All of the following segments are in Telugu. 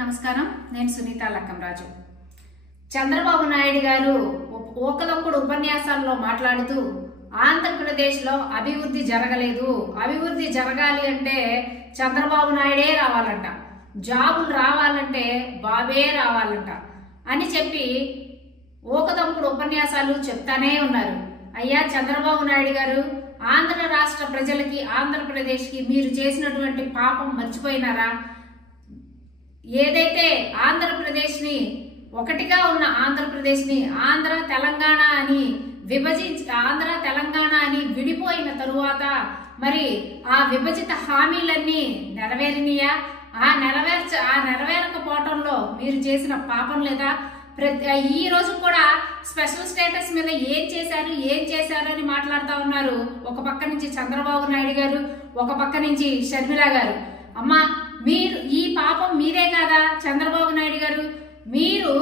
నమస్కారం. నేను సునీత లక్కంరాజు. చంద్రబాబు నాయుడు గారు ఒకదొక్కడు ఉపన్యాసాల్లో మాట్లాడుతూ ఆంధ్రప్రదేశ్లో అభివృద్ధి జరగలేదు, అభివృద్ధి జరగాలి అంటే చంద్రబాబు నాయుడే రావాలంట, జాబులు రావాలంటే బాబే రావాలంట అని చెప్పి ఒకదొక్కడు ఉపన్యాసాలు చెప్తానే ఉన్నారు. అయ్యా చంద్రబాబు నాయుడు గారు, ఆంధ్ర రాష్ట్ర ప్రజలకి, ఆంధ్రప్రదేశ్కి మీరు చేసినటువంటి పాపం మర్చిపోయినారా? ఏదైతే ఆంధ్రప్రదేశ్ని, ఒకటిగా ఉన్న ఆంధ్రప్రదేశ్ని ఆంధ్ర తెలంగాణ అని విభజించి, ఆంధ్ర తెలంగాణ అని విడిపోయిన తరువాత మరి ఆ విభజిత హామీలన్నీ నెరవేరినయా? ఆ నెరవేరకపోవటంలో మీరు చేసిన పాపం లేదా? ఈ రోజు కూడా స్పెషల్ స్టేటస్ మీద ఏం చేశారు అని మాట్లాడుతూ ఉన్నారు. ఒక పక్క నుంచి చంద్రబాబు నాయుడు గారు, ఒక పక్క నుంచి షర్మిల గారు. అమ్మా, మీరు ఈ పాపం మీదే కాదా? చంద్రబాబు నాయుడు గారు, మీరు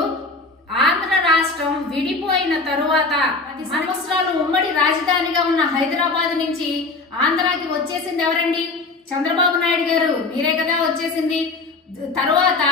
ఆంధ్ర రాష్ట్రం విడిపోయిన తరువాత 10 సంవత్సరాలు ఉమ్మడి రాజధానిగా ఉన్న హైదరాబాద్ నుంచి ఆంధ్రాకి వచ్చేసింది ఎవరండి? చంద్రబాబు నాయుడు గారు, మీరే కదా వచ్చేసింది. తరువాత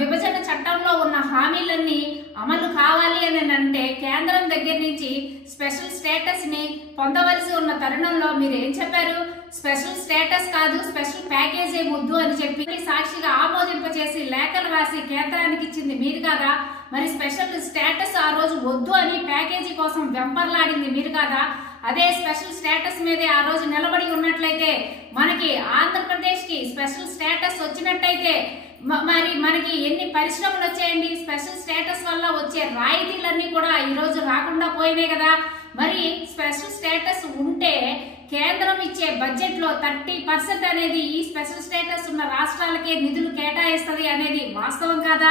విభజన చట్టంలో ఉన్న హామీలన్నీ అమలు కావాలి అని అంటే కేంద్రం దగ్గర నుంచి స్పెషల్ స్టేటస్ ని పొందవలసి ఉన్న తరుణంలో మీరు ఏం చెప్పారు? స్పెషల్ స్టేటస్ కాదు, స్పెషల్ ప్యాకేజీ ముద్దు అని చెప్పి సాక్షిగా ఆమోదింపచేసి లేఖలు రాసి కేంద్రానికి ఇచ్చింది మీరు కాదా? మరి స్పెషల్ స్టేటస్ ఆ రోజు వద్దు అని ప్యాకేజీ కోసం వెంపర్లాడింది మీరు కాదా? అదే స్పెషల్ స్టేటస్ మీదే ఆ రోజు నిలబడి ఉన్నట్లయితే, మనకి ఆంధ్రప్రదేశ్ కి స్పెషల్ స్టేటస్ వచ్చినట్టయితే మరి మనకి ఎన్ని పరిశ్రమలు వచ్చాయండి? స్పెషల్ స్టేటస్ వల్ల వచ్చే రాయితీలన్నీ కూడా ఈ రోజు రాకుండా పోయినాయి కదా. మరి స్పెషల్ స్టేటస్ ఉంటే కేంద్రం ఇచ్చే బడ్జెట్ లో 30% అనేది ఈ స్పెషల్ స్టేటస్ ఉన్న రాష్ట్రాలకే నిధులు కేటాయిస్తుంది అనేది వాస్తవం కాదా?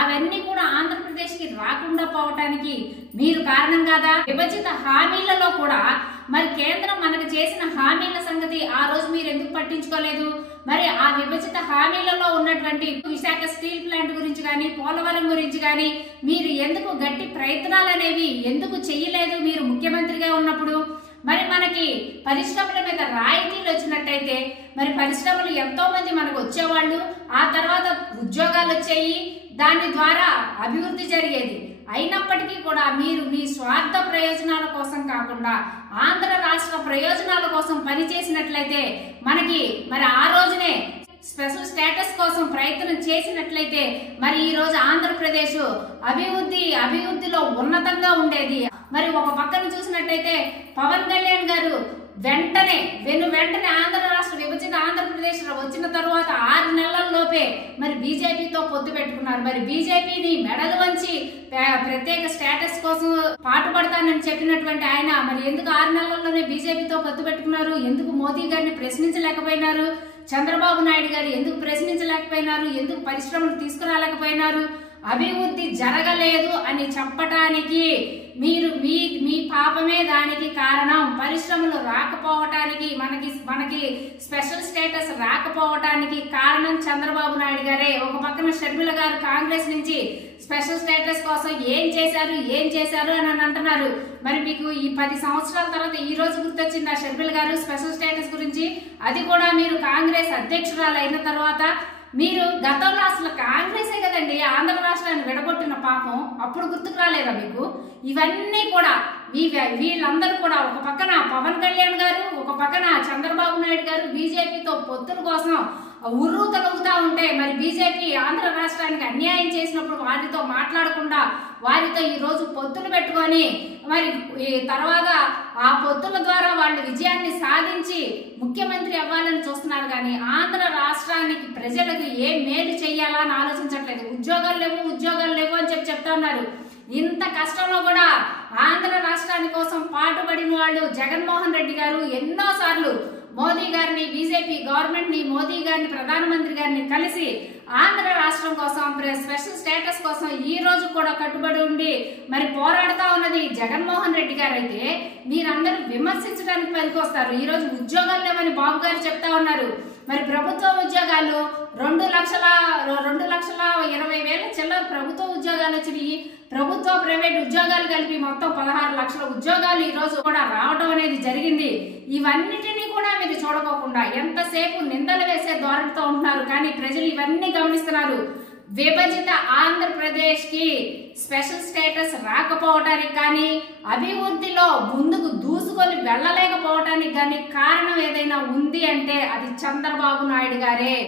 అవన్నీ కూడా ఆంధ్రప్రదేశ్ కి రాకుండా పోవటానికి మీరు కారణం కాదా? విభజిత హామీలలో కూడా మరి కేంద్రం మనకు చేసిన హామీల సంగతి ఆ రోజు మీరు ఎందుకు పట్టించుకోలేదు? మరి ఆ విభజిత హామీలలో ఉన్నటువంటి విశాఖ స్టీల్ ప్లాంట్ గురించి కానీ, పోలవరం గురించి కానీ మీరు ఎందుకు గట్టి ప్రయత్నాలు అనేవి ఎందుకు చెయ్యలేదు మీరు ముఖ్యమంత్రిగా ఉన్నప్పుడు? మరి మనకి పరిశ్రమల మీద రాయితీలు వచ్చినట్టయితే మరి పరిశ్రమలు ఎంతో మంది మనకు వచ్చేవాళ్ళు, ఆ తర్వాత ఉద్యోగాలు వచ్చాయి, దాని ద్వారా అభివృద్ధి జరిగేది. అయినప్పటికీ కూడా మీరు మీ స్వార్థ ప్రయోజనాల కోసం కాకుండా ఆంధ్ర రాష్ట్ర ప్రయోజనాల కోసం పనిచేసినట్లయితే, మనకి మరి ఆ రోజునే స్పెషల్ స్టేటస్ కోసం ప్రయత్నం చేసినట్లయితే మరి ఈ రోజు ఆంధ్రప్రదేశ్ అభివృద్ధిలో ఉన్నతంగా ఉండేది. మరి ఒక పక్కన చూసినట్టయితే పవన్ కళ్యాణ్ గారు వెంటనే ఆంధ్ర రాష్ట్ర విభజిత ఆంధ్రప్రదేశ్ వచ్చిన తరువాత 6 నెలల్లోపే మరి బీజేపీతో పొత్తు పెట్టుకున్నారు. మరి బీజేపీని మెడలు వంచి ప్రత్యేక స్టేటస్ కోసం పాటుపడతానని చెప్పినటువంటి ఆయన మరి ఎందుకు 6 నెలల్లోనే బీజేపీతో పొత్తు పెట్టుకున్నారు? ఎందుకు మోదీ గారిని ప్రశ్నించలేకపోయినారు? చంద్రబాబు నాయుడు గారు ఎందుకు ప్రశ్నించలేకపోయినారు? ఎందుకు పరిశ్రమలు తీసుకురాలేకపోయినారు? అభివృద్ధి జరగలేదు అని చెప్పటానికి మీరు మీ పాపమే దానికి కారణం. పరిశ్రమలు రాకపోవటానికి, మనకి స్పెషల్ స్టేటస్ రాకపోవటానికి కారణం చంద్రబాబు నాయుడు గారే. ఒక పక్కన షర్మిల గారు కాంగ్రెస్ నుంచి స్పెషల్ స్టేటస్ కోసం ఏం చేశారు అని అంటున్నారు. మరి మీకు ఈ 10 సంవత్సరాల తర్వాత ఈ రోజు గుర్తొచ్చింది ఆ షర్మిల గారు స్పెషల్ స్టేటస్ గురించి? అది కూడా మీరు కాంగ్రెస్ అధ్యక్షురాలు అయిన తర్వాత. మీరు గతంలో అసలు కాంగ్రెసే కదండి ఆంధ్ర రాష్ట్రాన్ని విడగొట్టిన పాపం, అప్పుడు గుర్తుకు రాలేదా మీకు? ఇవన్నీ కూడా వీళ్ళందరూ కూడా ఒక పక్కన పవన్ కళ్యాణ్ గారు, ఒక పక్కన చంద్రబాబు నాయుడు గారు బీజేపీతో పొత్తుల కోసం ఉర్రు తొలగుతా ఉంటే, మరి బీజేపీ ఆంధ్ర రాష్ట్రానికి అన్యాయం చేసినప్పుడు వారితో మాట్లాడకుండా వారితో ఈ రోజు పొత్తులు పెట్టుకొని మరి తర్వాత ఆ పొత్తుల ద్వారా వాళ్ళు విజయాన్ని సాధించి ముఖ్యమంత్రి అవ్వాలని చూస్తున్నారు. కానీ ఆంధ్ర రాష్ట్రానికి ప్రజలకు ఏం మేలు చెయ్యాలా అని ఆలోచించట్లేదు. ఉద్యోగాలు లేవు అని చెప్తా ఉన్నారు. ఇంత కష్టంలో కూడా ఆంధ్ర రాష్ట్రాని కోసం పాటుపడిన వాళ్ళు జగన్మోహన్ రెడ్డి గారు ఎన్నోసార్లు మోదీ గారిని, బీజేపీ గవర్నమెంట్ ని, మోదీ గారిని, ప్రధానమంత్రి గారిని కలిసి ఆంధ్ర రాష్ట్రం కోసం స్పెషల్ స్టేటస్ కోసం ఈ రోజు కూడా కట్టుబడి ఉండి మరి పోరాడుతా ఉన్నది జగన్మోహన్ రెడ్డి గారు. అయితే మీరందరూ విమర్శించడానికి పనికొస్తారు. ఈ రోజు ఉద్యోగాలు లేవని బాబు గారు చెప్తా ఉన్నారు. మరి ప్రభుత్వ ఉద్యోగాలు 2,20,000 చిల్లర ప్రభుత్వ ఉద్యోగాలు వచ్చినాయి. ప్రభుత్వ ప్రైవేట్ ఉద్యోగాలు కలిపి మొత్తం 16 లక్షల ఉద్యోగాలు ఈ రోజు కూడా రావడం అనేది జరిగింది. ఇవన్నిటినీ కూడా మీరు చూడకోకుండా ఎంతసేపు నిందలు వేసే ధోరణితో ఉంటున్నారు. కానీ ప్రజలు ఇవన్నీ గమనిస్తున్నారు. విభజిత ఆంధ్రప్రదేశ్ కి స్పెషల్ స్టేటస్ రాకపోవటానికి కానీ, అభివృద్ధిలో ముందుకు దూసుకొని వెళ్ళలేకపోవటానికి కానీ కారణం ఏదైనా ఉంది అంటే అది చంద్రబాబు నాయుడు గారే.